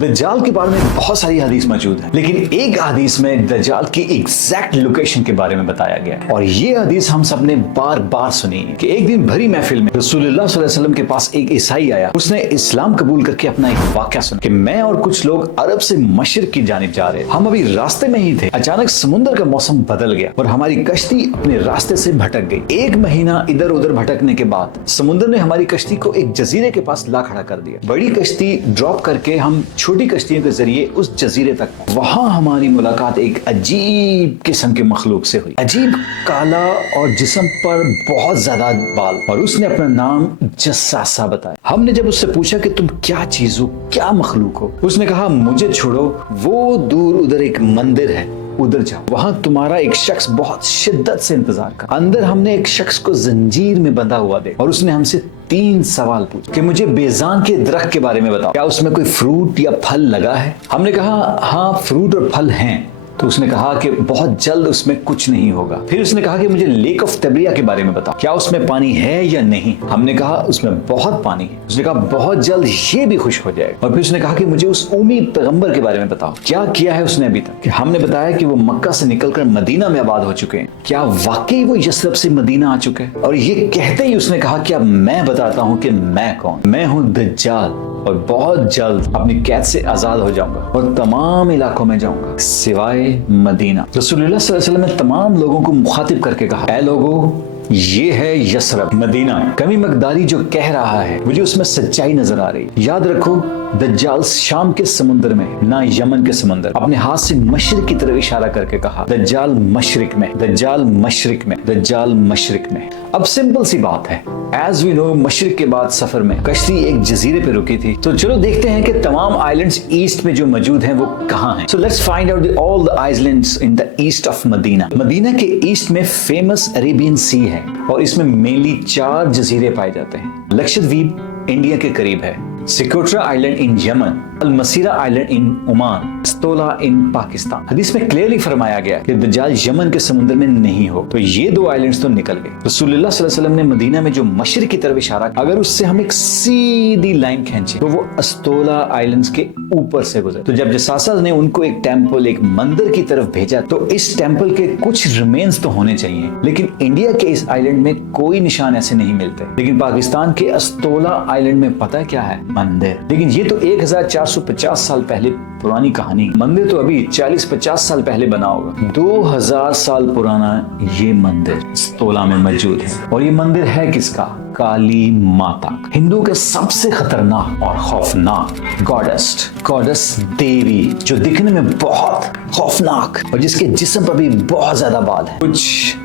दज्जाल के बारे में बहुत सारी हदीस मौजूद है, लेकिन एक हदीस में दज्जाल की एग्जैक्ट लोकेशन के बारे में बताया गया है। और ये हदीस हम सब ने बार बार सुनी है कि एक दिन भरी महफिल में रसूलुल्लाह सल्लल्लाहु अलैहि वसल्लम के पास एक ईसाई आया। उसने इस्लाम कबूल करके अपना एक वाकया सुना कि मैं और कुछ लोग अरब से मशरिक की जानिब जा रहे, हम अभी रास्ते में ही थे, अचानक समुद्र का मौसम बदल गया और हमारी कश्ती अपने रास्ते से भटक गई। 1 महीना इधर उधर भटकने के बाद समुद्र ने हमारी कश्ती को एक जजीरे के पास ला खड़ा कर दिया। बड़ी कश्ती ड्रॉप करके हम छोटी कश्तियों के जरिए उस जजीरे तक पहुंचे। वहां हमारी मुलाकात एक अजीब किस्म के मखलूक से हुई। अजीब काला और जिस्म पर बहुत ज्यादा बाल, और उसने अपना नाम जस्सासा बताया। हमने जब उससे पूछा कि तुम क्या चीज हो, क्या मखलूक हो, उसने कहा मुझे छोड़ो, वो दूर उधर एक मंदिर है, उधर जाओ, वहां तुम्हारा एक शख्स बहुत शिद्दत से इंतजार कर। अंदर हमने एक शख्स को जंजीर में बंधा हुआ देखा और उसने हमसे 3 सवाल पूछे कि मुझे बेजान के दरख्त के बारे में बताओ, क्या उसमें कोई फ्रूट या फल लगा है। हमने कहा हाँ फ्रूट और फल हैं। तो उसने कहा कि बहुत जल्द उसमें कुछ नहीं होगा। फिर उसने कहा कि मुझे लेक ऑफ तबरिया के बारे में बताओ, क्या उसमें पानी है या नहीं। हमने कहा उसमें बहुत पानी है। उसने कहा बहुत जल्द ये भी खुश हो जाएगा। और फिर उसने कहा कि मुझे उस उम्मी पैगंबर के बारे में बताओ, क्या किया है उसने अभी तक। हमने बताया कि वो मक्का से निकलकर मदीना में आबाद हो चुके हैं, क्या वाकई वो यस्रब से मदीना आ चुके हैं। और ये कहते ही उसने कहा कि अब मैं बताता हूँ कि मैं कौन, मैं हूँ दज्जाल और बहुत जल्द अपनी कैद से आजाद हो जाऊंगा और तमाम इलाकों में जाऊंगा सिवाय मदीना। रसूलुल्लाह सल्लल्लाहु अलैहि वसल्लम ने तमाम लोगों को मुखातिब करके कहा, ऐ लोगों, ये है यस्रब मदीना। कमी मकदारी जो कह रहा है मुझे उसमें सच्चाई नजर आ रही। याद रखो दज्जाल शाम के समुद्र में, ना यमन के समुद्र। अपने हाथ से मशरिक की तरफ इशारा करके कहा, दज्जाल मशरिक में, दज्जाल मशरिक में, दज्जाल मशरिक में। अब सिंपल सी बात है, एज वी नो मशरिक के बाद सफर में कश्ती एक जजीरे पे रुकी थी। तो चलो देखते हैं कि तमाम आइलैंड्स ईस्ट में जो मौजूद हैं वो कहाँ हैं। So let's find out all the islands in the east of Medina. Medina के ईस्ट में फेमस अरेबियन सी है और इसमें मेनली 4 जजीरे पाए जाते हैं। लक्षद्वीप इंडिया के करीब है, Socotra island in Yemen, Al Masirah island in Oman, Astola in Pakistan. हदीस में क्लियरली फरमाया गया कि दज्जाल यमन के समुद्र में नहीं हो। तो ये 2 आइलैंड्स तो निकल गए। रसूलुल्लाह सल्लल्लाहु अलैहि वसल्लम ने मदीना में जो मशरिक की तरफ इशारा, अगर उससे हम एक सीधी लाइन खींचे तो वो अस्तोला आइलैंड्स के ऊपर से गुजरे। तो जब जसासा ने उनको एक टेम्पल, एक मंदिर की तरफ भेजा, तो इस टेम्पल के कुछ रिमेन्स तो होने चाहिए, लेकिन इंडिया के इस आइलैंड में कोई निशान ऐसे नहीं मिलते। लेकिन पाकिस्तान के अस्तोला आइलैंड में पता है क्या है, मंदिर। लेकिन ये तो 1450 साल पहले पुरानी कहानी। मंदिर तो अभी 40-50 साल पहले बना होगा। 2000 साल पुराना ये मंदिर अस्तोला में मौजूद है। और ये मंदिर है किसका? काली माता, हिंदुओं के सबसे खतरनाक और खौफनाक गॉडेस देवी, जो दिखने में बहुत खौफनाक और जिसके जिस्म पर भी बहुत ज्यादा बाल है। कुछ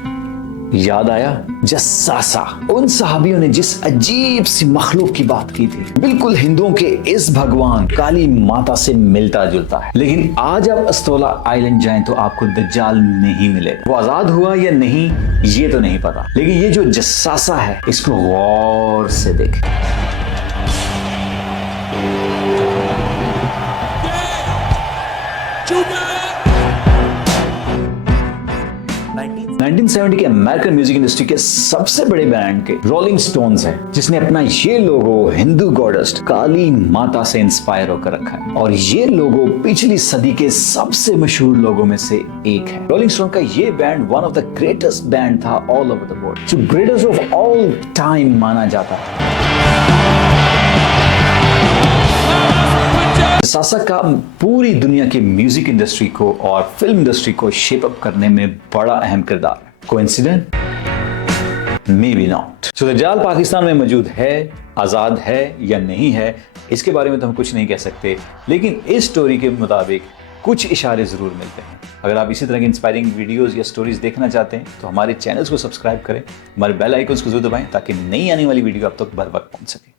याद आया? जस्सासा। उन सहाबियों ने जिस अजीब सी मखलूक की बात की थी, बिल्कुल हिंदुओं के इस भगवान काली माता से मिलता जुलता है। लेकिन आज आप अस्तोला आइलैंड जाएं तो आपको दज्जाल नहीं मिलेगा। वो आजाद हुआ या नहीं ये तो नहीं पता, लेकिन ये जो जस्सासा है इसको गौर से देखें। 1970 के अमेरिकन म्यूजिक इंडस्ट्री के सबसे बड़े बैंड के रोलिंग स्टोन्स है, जिसने अपना ये लोगो हिंदू गॉडेस काली माता से इंस्पायर होकर रखा है। और ये लोगो पिछली सदी के सबसे मशहूर लोगों में से एक है। रोलिंग स्टोन का ये bend one of the greatest band था ऑल ओवर द वर्ल्ड, जो ग्रेटेस्ट ऑफ ऑल टाइम माना जाता है। जस्सासा का पूरी दुनिया की म्यूजिक इंडस्ट्री को और फिल्म इंडस्ट्री को शेप अप करने में बड़ा अहम किरदार है। Coincident? May be not. So दज्जाल पाकिस्तान में मौजूद है, आजाद है या नहीं है, इसके बारे में तो हम कुछ नहीं कह सकते, लेकिन इस स्टोरी के मुताबिक कुछ इशारे जरूर मिलते हैं। अगर आप इसी तरह की इंस्पायरिंग वीडियोस या स्टोरीज देखना चाहते हैं तो हमारे चैनल्स को सब्सक्राइब करें, हमारे बेल आइकन्स को जरूर दबाएं ताकि नई आने वाली वीडियो आप तक बर वक्त पहुंच सके।